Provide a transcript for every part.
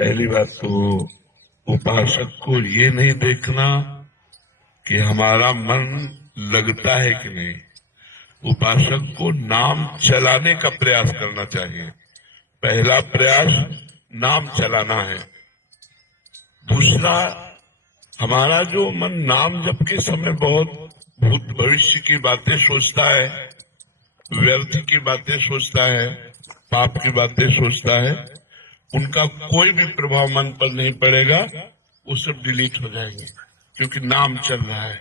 पहली बात तो उपासक को ये नहीं देखना कि हमारा मन लगता है कि नहीं। उपासक को नाम चलाने का प्रयास करना चाहिए। पहला प्रयास नाम चलाना है। दूसरा, हमारा जो मन नाम जप के समय बहुत भूत भविष्य की बातें सोचता है, व्यर्थ की बातें सोचता है, पाप की बातें सोचता है, उनका कोई भी प्रभाव मन पर नहीं पड़ेगा। वो सब डिलीट हो जाएंगे क्योंकि नाम चल रहा है।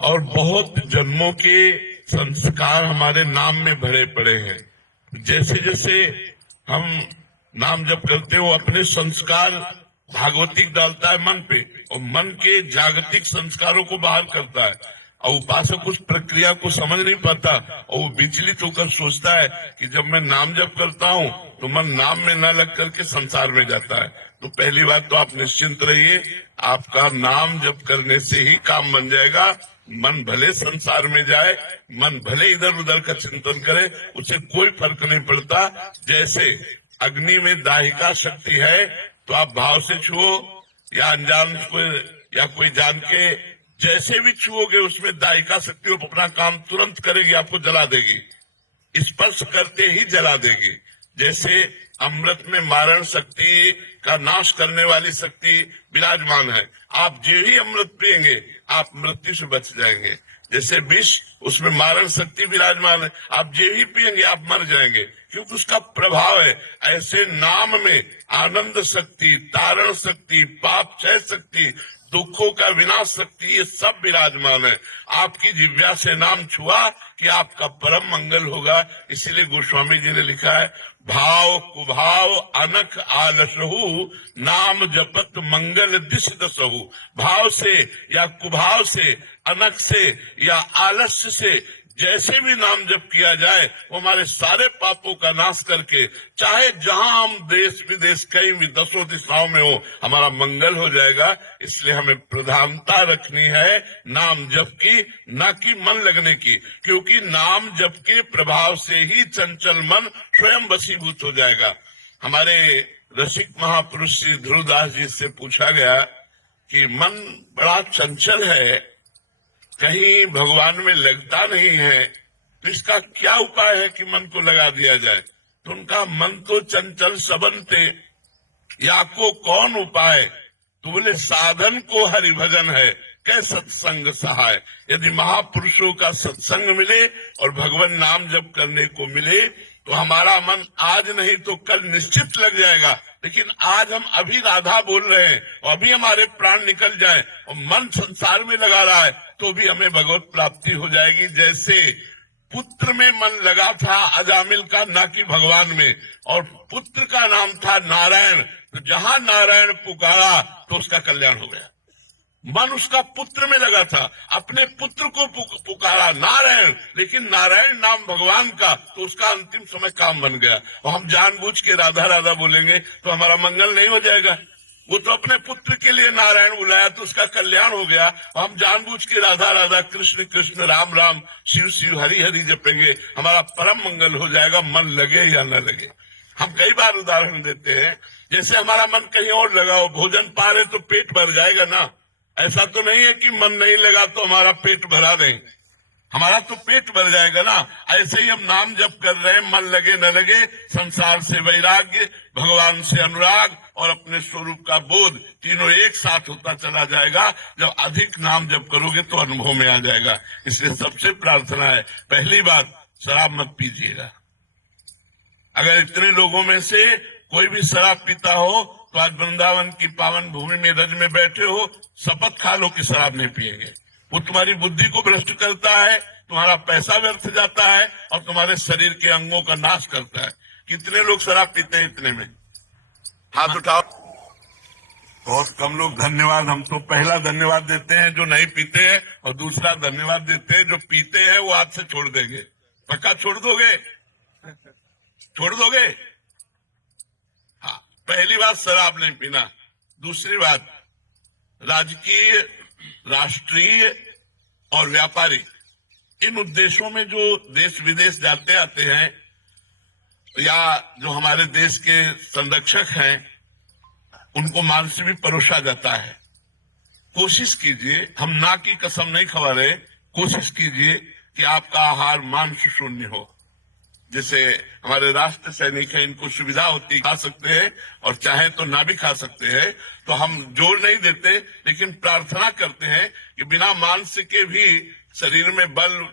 और बहुत जन्मों के संस्कार हमारे नाम में भरे पड़े हैं। जैसे जैसे हम नाम जप करते हो, अपने संस्कार भागवतिक डालता है मन पे और मन के जागतिक संस्कारों को बाहर करता है। और उपासक उस प्रक्रिया को समझ नहीं पाता और वो विचलित होकर सोचता है कि जब मैं नाम जप करता हूँ तो मन नाम में न लग करके संसार में जाता है। तो पहली बात तो आप निश्चिंत रहिए, आपका नाम जप करने से ही काम बन जाएगा। मन भले संसार में जाए, मन भले इधर उधर का चिंतन करे, उसे कोई फर्क नहीं पड़ता। जैसे अग्नि में दाहिका शक्ति है तो आप भाव से छुओ या अनजान को या कोई जान के जैसे भी छुओगे, उसमें दाहिका शक्ति अपना काम तुरंत करेगी, आपको जला देगी, स्पर्श करते ही जला देगी। जैसे अमृत में मारण शक्ति का नाश करने वाली शक्ति विराजमान है। आप जो ही अमृत पिएंगे आप मृत्यु से बच जाएंगे। जैसे विष, उसमें मारण शक्ति विराजमान है, आप जो ही पिएंगे आप मर जाएंगे क्योंकि उसका प्रभाव है। ऐसे नाम में आनंद शक्ति, तारण शक्ति, पाप क्षय शक्ति, दुखों का विनाश शक्ति, ये सब विराजमान है। आपकी जिह्वा से नाम छुआ कि आपका परम मंगल होगा। इसीलिए गोस्वामी जी ने लिखा है, भाव कुभाव अनख आलसहु नाम जपत मंगल दिश दसहु। भाव से या कुभाव से, अनख से या आलस्य से जैसे भी नाम जप किया जाए वो हमारे सारे पापों का नाश करके, चाहे जहां हम देश विदेश कहीं भी दसों दिशाओं में हो, हमारा मंगल हो जाएगा। इसलिए हमें प्रधानता रखनी है नाम जप की, न कि मन लगने की, क्योंकि नाम जप के प्रभाव से ही चंचल मन स्वयं वशीभूत हो जाएगा। हमारे रसिक महापुरुष श्री ध्रुवदास जी से पूछा गया कि मन बड़ा चंचल है, कहीं भगवान में लगता नहीं है, तो इसका क्या उपाय है कि मन को लगा दिया जाए। तो उनका मन तो चंचल सबनते, या को कौन उपाय। तो बोले साधन को हरि भजन है, कै सत्संग सहाय। यदि महापुरुषों का सत्संग मिले और भगवान नाम जप करने को मिले तो हमारा मन आज नहीं तो कल निश्चित लग जाएगा। लेकिन आज हम अभी राधा बोल रहे हैं और अभी हमारे प्राण निकल जाए और मन संसार में लगा रहा है तो भी हमें भगवत प्राप्ति हो जाएगी। जैसे पुत्र में मन लगा था अजामिल का, ना कि भगवान में, और पुत्र का नाम था नारायण, तो जहां नारायण पुकारा तो उसका कल्याण हो गया। मन उसका पुत्र में लगा था, अपने पुत्र को पुकारा नारायण, लेकिन नारायण नाम भगवान का, तो उसका अंतिम समय काम बन गया। और हम जानबूझ के राधा राधा बोलेंगे तो हमारा मंगल नहीं हो जाएगा। वो तो अपने पुत्र के लिए नारायण बुलाया तो उसका कल्याण हो गया। हम जानबूझ के राधा राधा, कृष्ण कृष्ण, राम राम, शिव शिव, हरि हरि जपेंगे, हमारा परम मंगल हो जाएगा, मन लगे या न लगे। हम कई बार उदाहरण देते हैं, जैसे हमारा मन कहीं और लगा हो, भोजन पा रहे तो पेट भर जाएगा ना। ऐसा तो नहीं है कि मन नहीं लगा तो हमारा पेट भरा नहीं, हमारा तो पेट भर जाएगा ना। ऐसे ही हम नाम जप कर रहे हैं, मन लगे न लगे, संसार से वैराग्य, भगवान से अनुराग और अपने स्वरूप का बोध, तीनों एक साथ होता चला जाएगा। जब अधिक नाम जप करोगे तो अनुभव में आ जाएगा। इसलिए सबसे प्रार्थना है, पहली बात शराब मत पीजिएगा। अगर इतने लोगों में से कोई भी शराब पीता हो तो आज वृंदावन की पावन भूमि में रज में बैठे हो, शपथ खा लो कि शराब नहीं पिएंगे। वो तुम्हारी बुद्धि को भ्रष्ट करता है, तुम्हारा पैसा व्यर्थ जाता है और तुम्हारे शरीर के अंगों का नाश करता है। कितने लोग शराब पीते हैं? इतने में हाथ उठाओ। बहुत कम लोग। धन्यवाद। हम तो पहला धन्यवाद देते हैं जो नहीं पीते हैं और दूसरा धन्यवाद देते हैं जो पीते हैं। वो हाथ से छोड़ देंगे। पक्का छोड़ दोगे? छोड़ दोगे? हाँ, पहली बात शराब नहीं पीना। दूसरी बात, राजकीय, राष्ट्रीय और व्यापारिक, इन उद्देश्यों में जो देश विदेश जाते आते हैं या जो हमारे देश के संरक्षक हैं, उनको मांस से भी परोसा जाता है। कोशिश कीजिए, हम ना की कसम नहीं खा रहे, कोशिश कीजिए कि आपका आहार मांस शून्य हो। जैसे हमारे राष्ट्र सैनिक हैं, इनको सुविधा होती खा सकते हैं और चाहे तो ना भी खा सकते हैं, तो हम जोर नहीं देते, लेकिन प्रार्थना करते हैं कि बिना मांस के भी शरीर में बल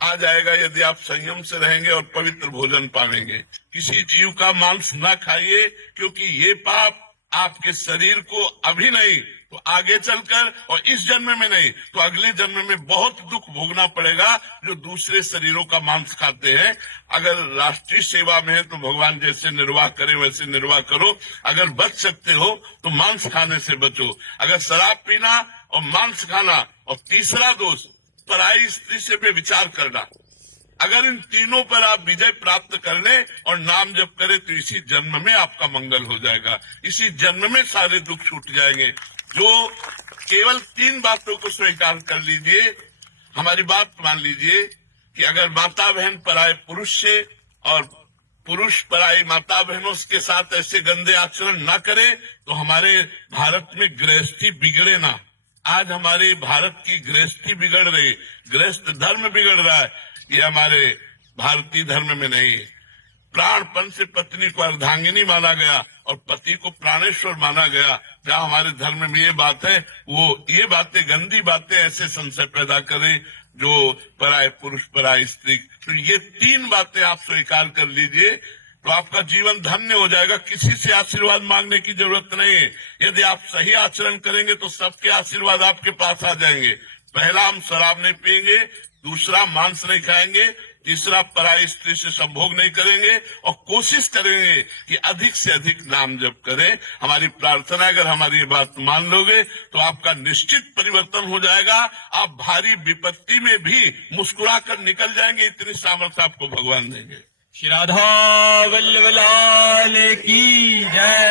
आ जाएगा यदि आप संयम से रहेंगे और पवित्र भोजन पाएंगे। किसी जीव का मांस ना खाइए, क्योंकि ये पाप आपके शरीर को अभी नहीं तो आगे चलकर, और इस जन्म में नहीं तो अगले जन्म में बहुत दुख भोगना पड़ेगा जो दूसरे शरीरों का मांस खाते हैं। अगर राष्ट्रीय सेवा में है तो भगवान जैसे निर्वाह करे वैसे निर्वाह करो। अगर बच सकते हो तो मांस खाने से बचो। अगर शराब पीना और मांस खाना, और तीसरा दोष पराई स्त्री से भी विचार करना, अगर इन तीनों पर आप विजय प्राप्त कर लें और नाम जप करें तो इसी जन्म में आपका मंगल हो जाएगा, इसी जन्म में सारे दुख छूट जाएंगे। जो केवल 3 बातों को स्वीकार कर लीजिए, हमारी बात मान लीजिए कि अगर माता बहन पराये पुरुष से और पुरुष पराई माता बहनों के साथ ऐसे गंदे आचरण न करे तो हमारे भारत में गृहस्थी बिगड़े ना। आज हमारे भारत की गृहस्थी बिगड़ रही, गृहस्थ धर्म बिगड़ रहा है, ये हमारे भारतीय धर्म में नहीं है। प्राणपन से पत्नी को अर्धांगिनी माना गया और पति को प्राणेश्वर माना गया। जहाँ हमारे धर्म में ये बात है, वो ये बातें, गंदी बातें ऐसे संशय पैदा करें जो पराये पुरुष पराई स्त्री। तो ये 3 बातें आप स्वीकार कर लीजिए तो आपका जीवन धन्य हो जाएगा। किसी से आशीर्वाद मांगने की जरूरत नहीं है। यदि आप सही आचरण करेंगे तो सबके आशीर्वाद आपके पास आ जाएंगे। पहला, हम शराब नहीं पिएंगे, दूसरा मांस नहीं खाएंगे, तीसरा पराई स्त्री से संभोग नहीं करेंगे, और कोशिश करेंगे कि अधिक से अधिक नाम जप करें। हमारी प्रार्थना, अगर हमारी ये बात मान लोगे तो आपका निश्चित परिवर्तन हो जाएगा। आप भारी विपत्ति में भी मुस्कुरा कर निकल जाएंगे, इतनी सामर्थ्य आपको भगवान देंगे। श्री राधा वल्लभ लाल की जय।